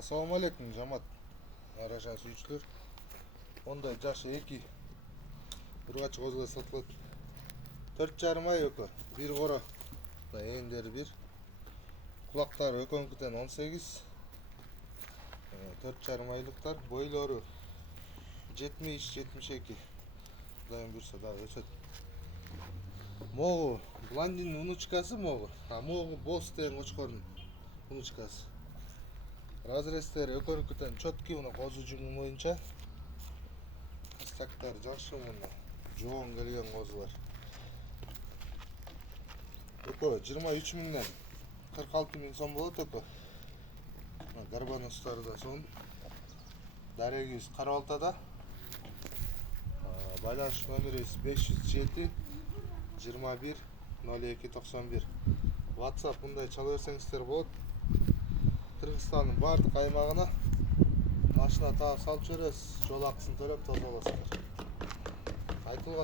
Assalamu alaikum жамат арашан сүйүүчүлөр. Ондай жашы 2 ургач козуга сатылат. 4,5 ай өкө. Бир кора. Эендери бир. Кулактары өкөнкүтен 18. 4,5 айлыктар. Бойлору 70-72. Кудайым буйрса дагы өсөт. Могу блондин унучкасы могу. Могу босс деген кочкордун унучкасы. Разрестери өкөнкүтен чөткү мына козу жүгүн боюнча. Стактар жакшы мына. Жоон келген козулар. Өкө 23 миңден 46 миң сом болот өкө. Гарбанустары да сон. Дарегибиз Карабалтада. Байланыш номерибиз 507 21 02 91. WhatsApp мындай чала берсеңиздер болот. Кыргызстандын бардык аймагына машина таап салып жиберебиз. Жол акысын төлөп тосолосуздар. Айтылган